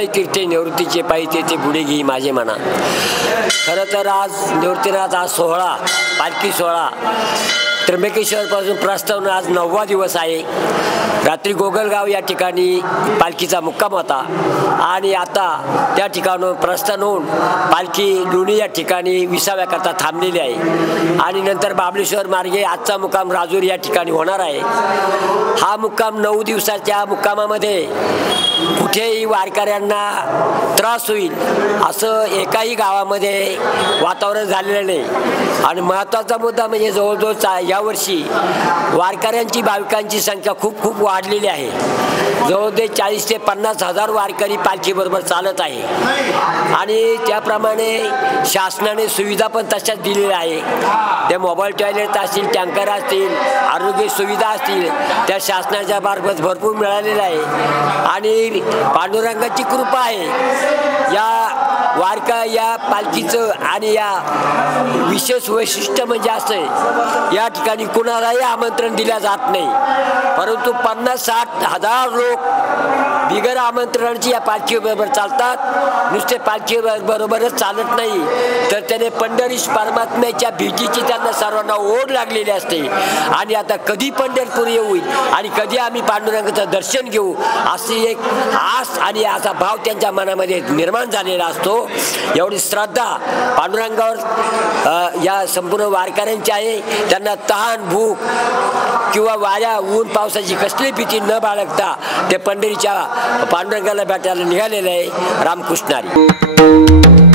विठ्ठल कीर्ती निवृत्तीचे पाहिजे ते पुढे घेई माझे मना। खरं तर आज निवृत्तीनाथ हा सोहळा, पालखी सोहळा त्र्यंबकेश्वरपासून प्रस्थान आज 9वा दिवस आहे। रात्री गोगलगाव या ठिकाणी पालखीचा मुक्काम होता आणि आता त्या ठिकाणून प्रस्थान होऊन पालखी लोणी या ठिकाणी विसाव्याकरता थांबलेली आहे आणि नंतर बाबळेश्वर मार्गे आजचा मुक्काम राजूर या ठिकाणी होणार आहे। हा मुक्काम 9 दिवसाच्या मुक्कामामध्ये कुठेही वारकऱ्यांना त्रास होईल असं एकाही गावामध्ये वातावरण झालेलं नाही आणि महत्त्वाचा मुद्दा म्हणजे जवळजवळ यावर्षी वारकऱ्यांची भाविकांची संख्या खूप वाढलेली आहे। जवळजवळ 40 ते 50 हजार वारकरी पालखीबरोबर चालत आहे आणि त्याप्रमाणे शासनाने सुविधा पण तशाच दिलेल्या आहे। त्या मोबाईल टॉयलेट असतील, टँकर असतील, आरोग्य सुविधा असतील त्या शासनाच्या मार्फत भरपूर मिळालेल्या आहे आणि पांडुरंगाची कृपा आहे। या पालखीचं आणि या विशेष वैशिष्ट्य म्हणजे असं या ठिकाणी कुणालाही आमंत्रण दिल्या जात नाही, परंतु 50-60 हजार लोक बिगर आमंत्रणाची या पालखीबरोबर चालतात। नुसते पालखीबरोबरच चालत नाही तर त्याने पंढरीश परमात्म्याच्या भेटीची त्यांना सर्वांना ओढ लागलेली असते आणि आता कधी पंढरपूर येऊ आणि कधी आम्ही पांडुरंगाचं दर्शन घेऊ अशी एक आस आणि असा भाव त्यांच्या मनामध्ये निर्माण झालेला असतो। एवढी श्रद्धा पांडुरंगावर या संपूर्ण वारकऱ्यांची आहे। त्यांना तहान भूक किंवा वाऱ्या ऊन पावसाची कसली भीती न बाळगता ते पंढरीच्या पांडुरंगाला भेटायला निघालेले आहे। रामकृष्ण हरी।